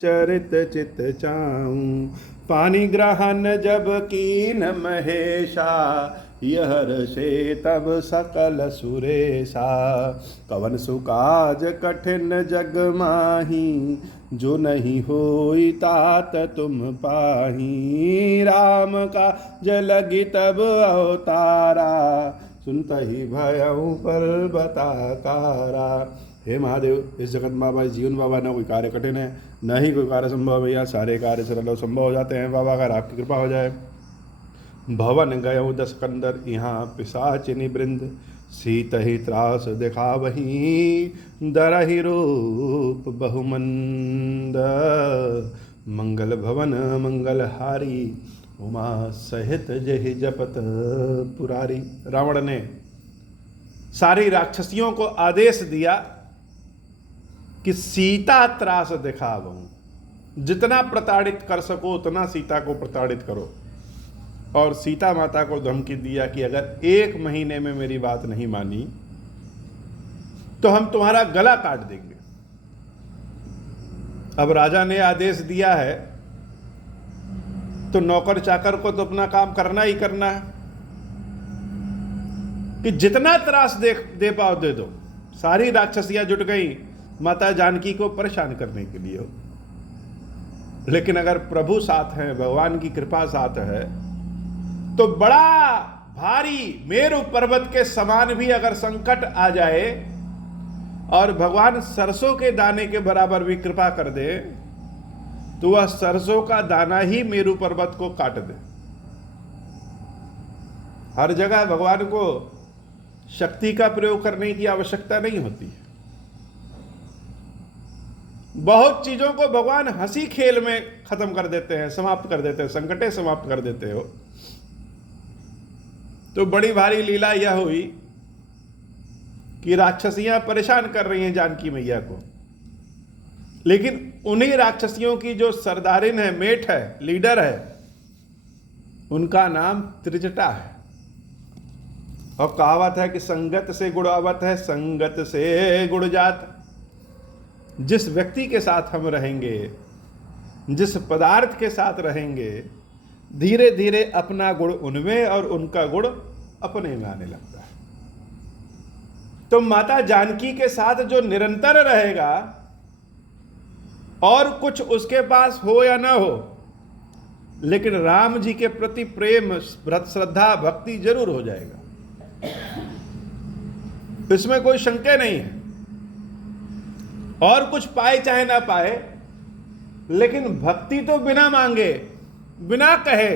चरित चित चाऊं। पानी ग्रहण जब कीन महेशा, यहर से तब सकल सुरेशा। कवन सुकाज कठिन जग माही, जो नहीं होई तात तुम पाही। राम का जलगी तब अवतारा, सुनता ही भयऊ पर्वताकारा। हे महादेव, इस जगत बाबा, इस जीवन बाबा, न कोई कार्य कठिन है, न ही कोई कार्य संभव है। यहाँ सारे कार्य सरल और संभव हो जाते हैं बाबा, अगर आपकी कृपा हो जाए। भवन गयो दस कंदर, यहाँ पिशाचिनी वृंद। सीत ही त्रास देखा वही, दरहि रूप बहुमंद। मंगल भवन मंगलहारी, उमा सहित जहि जपत पुरारी। रावण ने सारी राक्षसियों को आदेश दिया कि सीता त्रास दिखावूं, जितना प्रताड़ित कर सको उतना सीता को प्रताड़ित करो। और सीता माता को धमकी दिया कि अगर 1 महीने में मेरी बात नहीं मानी तो हम तुम्हारा गला काट देंगे। अब राजा ने आदेश दिया है तो नौकर चाकर को तो अपना काम करना ही करना है कि जितना त्रास दे पाओ दे दो। सारी राक्षसियां जुट गई माता जानकी को परेशान करने के लिए। लेकिन अगर प्रभु साथ हैं, भगवान की कृपा साथ है, तो बड़ा भारी मेरु पर्वत के समान भी अगर संकट आ जाए और भगवान सरसों के दाने के बराबर भी कृपा कर दे, तो वह सरसों का दाना ही मेरु पर्वत को काट दे। हर जगह भगवान को शक्ति का प्रयोग करने की आवश्यकता नहीं होती है। बहुत चीजों को भगवान हंसी खेल में खत्म कर देते हैं, समाप्त कर देते हैं, संकटे समाप्त कर देते हो। तो बड़ी भारी लीला यह हुई कि राक्षसियां परेशान कर रही हैं जानकी मैया को, लेकिन उन्हीं राक्षसियों की जो सरदारिन है, मेट है, लीडर है, उनका नाम त्रिजटा है। और कहावत है कि संगत से गुणावत है, संगत से गुण जात। जिस व्यक्ति के साथ हम रहेंगे, जिस पदार्थ के साथ रहेंगे, धीरे धीरे अपना गुण उनमें और उनका गुण अपने में आने लगता है। तो माता जानकी के साथ जो निरंतर रहेगा, और कुछ उसके पास हो या ना हो, लेकिन राम जी के प्रति प्रेम, श्रद्धा, भक्ति जरूर हो जाएगा, इसमें कोई शंका नहीं है। और कुछ पाए चाहे ना पाए, लेकिन भक्ति तो बिना मांगे, बिना कहे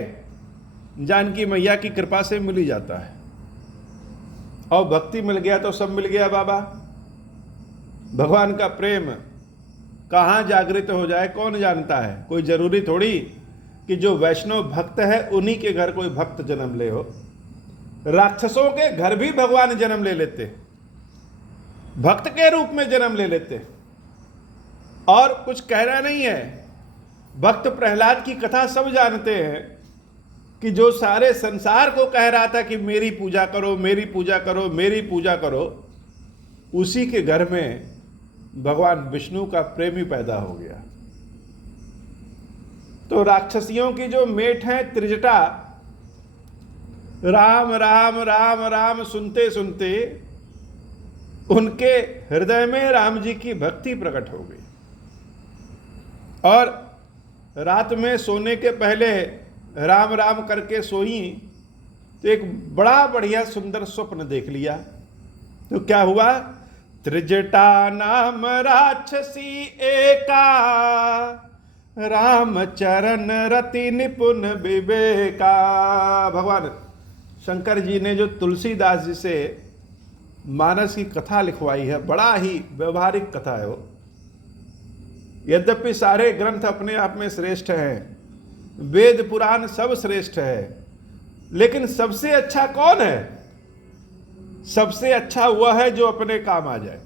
जानकी मैया की कृपा से मिल ही जाता है। और भक्ति मिल गया तो सब मिल गया बाबा। भगवान का प्रेम कहां जागृत हो जाए कौन जानता है। कोई जरूरी थोड़ी कि जो वैष्णव भक्त है उन्हीं के घर कोई भक्त जन्म ले हो। राक्षसों के घर भी भगवान जन्म ले लेते, भक्त के रूप में जन्म ले लेते। और कुछ कहना नहीं है, भक्त प्रहलाद की कथा सब जानते हैं कि जो सारे संसार को कह रहा था कि मेरी पूजा करो, मेरी पूजा करो, मेरी पूजा करो, उसी के घर में भगवान विष्णु का प्रेमी पैदा हो गया। तो राक्षसियों की जो मेट है त्रिजटा, राम राम राम राम सुनते सुनते उनके हृदय में राम जी की भक्ति प्रकट हो गई। और रात में सोने के पहले राम राम करके सोई तो एक बड़ा बढ़िया सुंदर स्वप्न देख लिया। तो क्या हुआ? त्रिजटा नाम राक्षसी एका, राम चरण रति निपुण विवेका। भगवान शंकर जी ने जो तुलसीदास जी से मानस की कथा लिखवाई है, बड़ा ही व्यवहारिक कथा है वो। यद्यपि सारे ग्रंथ अपने आप में श्रेष्ठ हैं, वेद पुराण सब श्रेष्ठ है, लेकिन सबसे अच्छा कौन है? सबसे अच्छा वह है जो अपने काम आ जाए।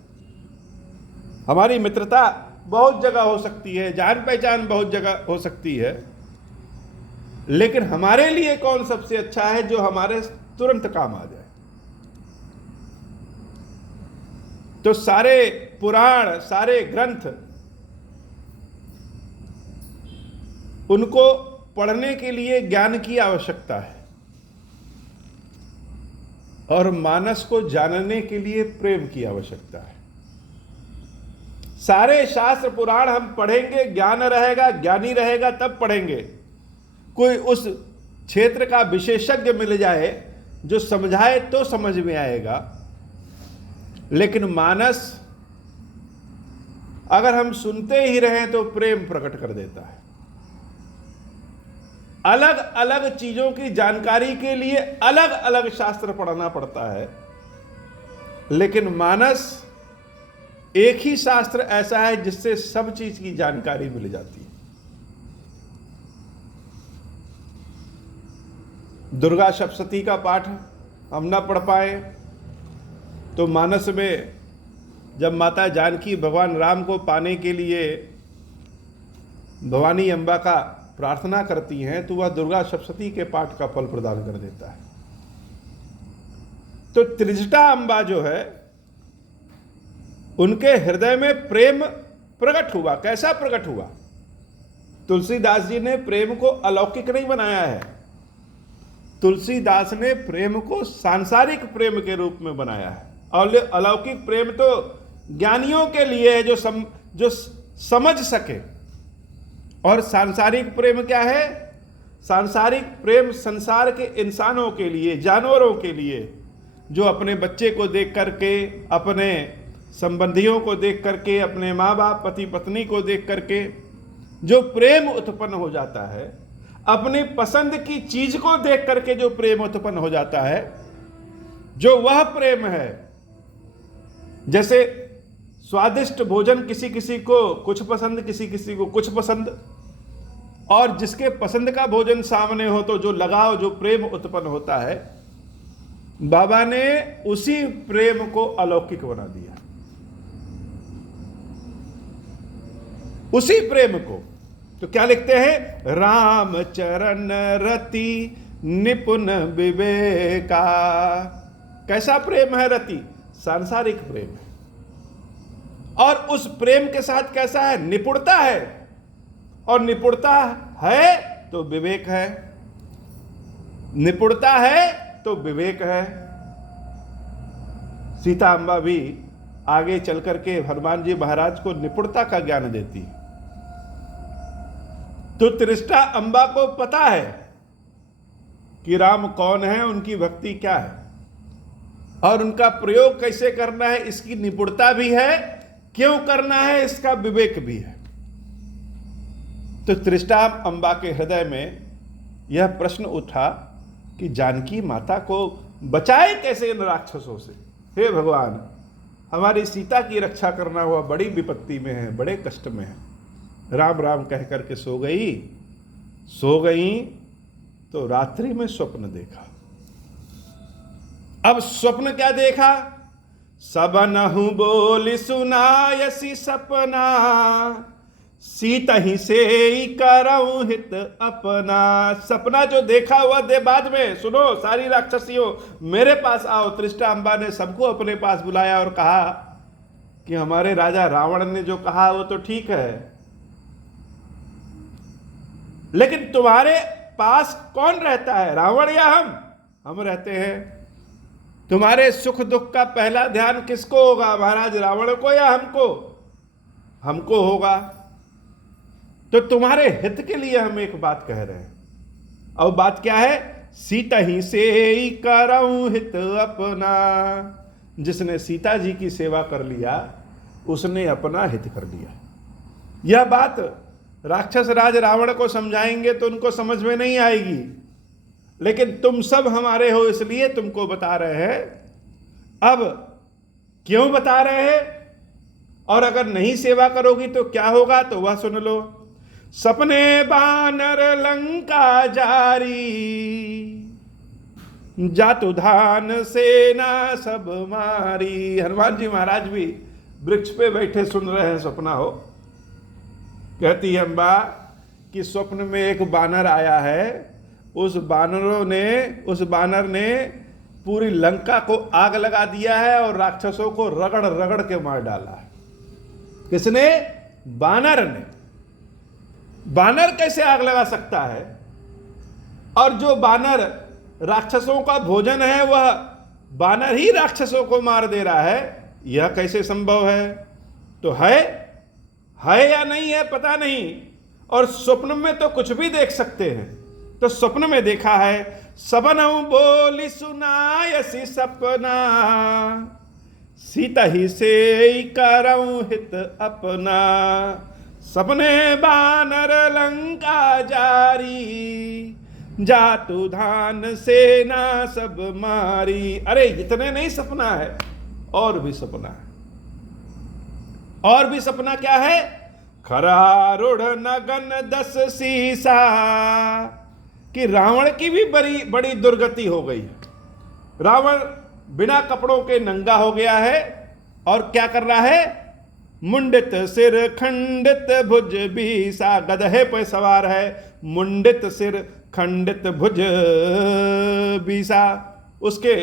हमारी मित्रता बहुत जगह हो सकती है, जान पहचान बहुत जगह हो सकती है, लेकिन हमारे लिए कौन सबसे अच्छा है? जो हमारे तुरंत काम आ जाए। तो सारे पुराण, सारे ग्रंथ उनको पढ़ने के लिए ज्ञान की आवश्यकता है और मानस को जानने के लिए प्रेम की आवश्यकता है। सारे शास्त्र पुराण हम पढ़ेंगे, ज्ञान रहेगा, ज्ञानी रहेगा तब पढ़ेंगे। कोई उस क्षेत्र का विशेषज्ञ मिल जाए जो समझाए तो समझ में आएगा। लेकिन मानस अगर हम सुनते ही रहें तो प्रेम प्रकट कर देता है। अलग अलग चीजों की जानकारी के लिए अलग अलग शास्त्र पढ़ना पड़ता है, लेकिन मानस एक ही शास्त्र ऐसा है जिससे सब चीज की जानकारी मिल जाती है। दुर्गा सप्तशती का पाठ हम ना पढ़ पाए तो मानस में जब माता जानकी भगवान राम को पाने के लिए भवानी अम्बा का प्रार्थना करती हैं तो वह दुर्गा सप्तशती के पाठ का फल प्रदान कर देता है। तो त्रिजटा अम्बा जो है उनके हृदय में प्रेम प्रकट हुआ। कैसा प्रकट हुआ? तुलसीदास जी ने प्रेम को अलौकिक नहीं बनाया है, तुलसीदास ने प्रेम को सांसारिक प्रेम के रूप में बनाया है। और अलौकिक प्रेम तो ज्ञानियों के लिए है जो समझ सके। और सांसारिक प्रेम क्या है? सांसारिक प्रेम संसार के इंसानों के लिए, जानवरों के लिए, जो अपने बच्चे को देख करके, अपने संबंधियों को देख करके, अपने माँ बाप पति पत्नी को देख करके जो प्रेम उत्पन्न हो जाता है, अपनी पसंद की चीज को देख करके जो प्रेम उत्पन्न हो जाता है, जो वह प्रेम है। जैसे स्वादिष्ट भोजन किसी किसी को कुछ पसंद, किसी किसी को कुछ पसंद, और जिसके पसंद का भोजन सामने हो तो जो लगाव, जो प्रेम उत्पन्न होता है, बाबा ने उसी प्रेम को अलौकिक बना दिया। उसी प्रेम को तो क्या लिखते हैं? राम चरण रति निपुण विवेका। कैसा प्रेम है? रति, सांसारिक प्रेम है। और उस प्रेम के साथ कैसा है? निपुणता है। और निपुणता है तो विवेक है, निपुणता है तो विवेक है। सीता अम्बा भी आगे चल करके हनुमान जी महाराज को निपुणता का ज्ञान देती। तो त्रिष्टा अम्बा को पता है कि राम कौन है, उनकी भक्ति क्या है और उनका प्रयोग कैसे करना है, इसकी निपुणता भी है। क्यों करना है, इसका विवेक भी है। तो त्रिष्टा अम्बा के हृदय में यह प्रश्न उठा कि जानकी माता को बचाए कैसे इन राक्षसों से। हे भगवान, हमारी सीता की रक्षा करना हुआ बड़ी विपत्ति में है, बड़े कष्ट में है। राम राम कह करके सो गई तो रात्रि में स्वप्न देखा। अब स्वप्न क्या देखा? सबनहु बोली सुनायसी सपना, सीता ही से करऊं हित अपना। सपना जो देखा हुआ दे बाद में सुनो, सारी राक्षसियों मेरे पास आओ। त्रिष्टा अम्बा ने सबको अपने पास बुलाया और कहा कि हमारे राजा रावण ने जो कहा वो तो ठीक है, लेकिन तुम्हारे पास कौन रहता है, रावण या हम रहते हैं। तुम्हारे सुख दुख का पहला ध्यान किसको होगा, महाराज रावण को या हमको होगा। तो तुम्हारे हित के लिए हम एक बात कह रहे हैं। और बात क्या है? सीता ही से करऊं हित अपना। जिसने सीता जी की सेवा कर लिया उसने अपना हित कर लिया। यह बात राक्षस राज रावण को समझाएंगे तो उनको समझ में नहीं आएगी, लेकिन तुम सब हमारे हो इसलिए तुमको बता रहे हैं। अब क्यों बता रहे हैं और अगर नहीं सेवा करोगी तो क्या होगा, तो वह सुन लो। सपने बानर लंका जारी, जातु धान सेना सब मारी। हनुमान जी महाराज भी वृक्ष पे बैठे सुन रहे हैं सपना हो। कहती है अम्बा कि स्वप्न में एक बानर आया है, उस बानर ने पूरी लंका को आग लगा दिया है और राक्षसों को रगड़ रगड़ के मार डाला है। किसने? बानर ने। बानर कैसे आग लगा सकता है, और जो बानर राक्षसों का भोजन है वह बानर ही राक्षसों को मार दे रहा है, यह कैसे संभव है? तो है या नहीं है पता नहीं, और स्वप्न में तो कुछ भी देख सकते हैं। तो स्वप्न में देखा है, सबनऊ बोली सुनायसी सपना, सीता ही से करऊं हित अपना, सपने बानर लंका जारी, जातु धान सेना सब मारी। अरे इतने नहीं सपना है, और भी सपना है। और भी सपना क्या है? खरारुढ़ नगन 10 सीसा, कि रावण की भी बड़ी दुर्गति हो गई। रावण बिना कपड़ों के नंगा हो गया है, और क्या कर रहा है? मुंडित सिर खंडित भुज बीसा, गधे पर सवार है, मुंडित सिर खंडित भुज बीसा, उसके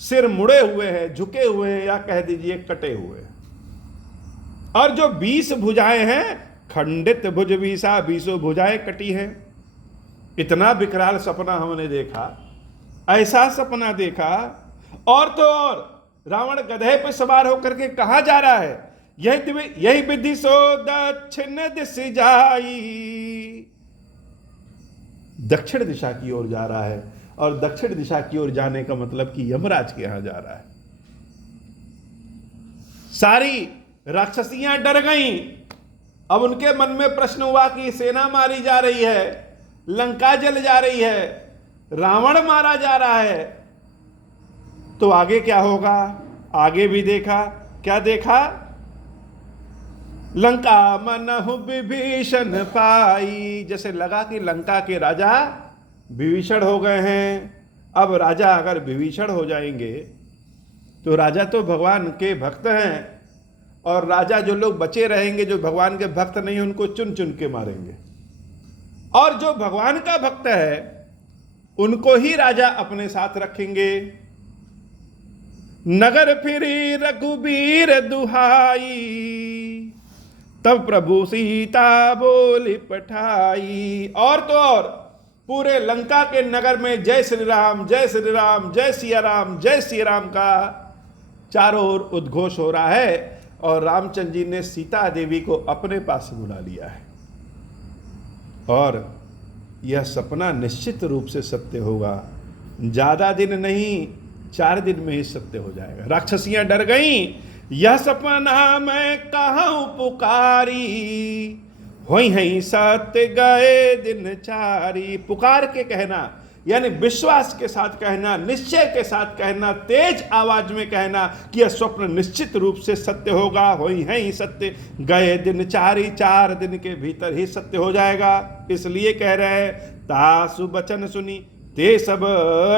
सिर मुड़े हुए हैं, झुके हुए हैं, या कह दीजिए कटे हुए हैं। और जो 20 भुजाएं हैं, खंडित भुज बीसा, 20 भुजाएं कटी हैं। इतना विकराल सपना हमने देखा, ऐसा सपना देखा। और तो और रावण गधे पर सवार होकर के कहां जा रहा है? यही विधि सो दक्षिण दिश जाई, दक्षिण दिशा की ओर जा रहा है। और दक्षिण दिशा की ओर जाने का मतलब कि यमराज के यहां जा रहा है। सारी राक्षसियां डर गईं। अब उनके मन में प्रश्न हुआ कि सेना मारी जा रही है, लंका जल जा रही है, रावण मारा जा रहा है, तो आगे क्या होगा? आगे भी देखा। क्या देखा? लंका मनहु विभीषण पाई, जैसे लगा कि लंका के राजा विभीषण हो गए हैं। अब राजा अगर विभीषण हो जाएंगे तो राजा तो भगवान के भक्त हैं, और राजा जो लोग बचे रहेंगे जो भगवान के भक्त नहीं, उनको चुन चुन के मारेंगे। और जो भगवान का भक्त है उनको ही राजा अपने साथ रखेंगे। नगर फिरी रघुबीर दुहाई, तब प्रभु सीता बोली पठाई। और तो और पूरे लंका के नगर में जय श्री राम, जय श्री राम, जय सिया राम, जय सिया राम का चारों ओर उद्घोष हो रहा है। और रामचंद्र जी ने सीता देवी को अपने पास बुला लिया है। और यह सपना निश्चित रूप से सत्य होगा। ज्यादा दिन नहीं, 4 दिन में ही सत्य हो जाएगा। राक्षसियां डर गईं। यह सपना मैं कहूं पुकारी, होई है सत्य गए दिन चारी। पुकार के कहना यानी विश्वास के साथ कहना, निश्चय के साथ कहना, तेज आवाज में कहना कि यह स्वप्न निश्चित रूप से सत्य होगा। होई है ही सत्य गए दिन चारी, 4 दिन के भीतर ही सत्य हो जाएगा। इसलिए कह रहे हैं, तासु बचन सुनी ते सब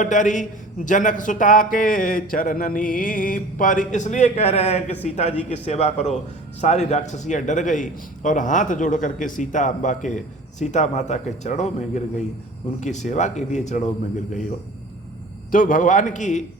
डरी, जनक सुता के चरणनी परी। इसलिए कह रहे हैं कि सीता जी की सेवा करो। सारी राक्षसियां डर गई और हाथ जोड़ करके सीता माता के चरणों में गिर गई, उनकी सेवा के लिए चरणों में गिर गई हो। तो भगवान की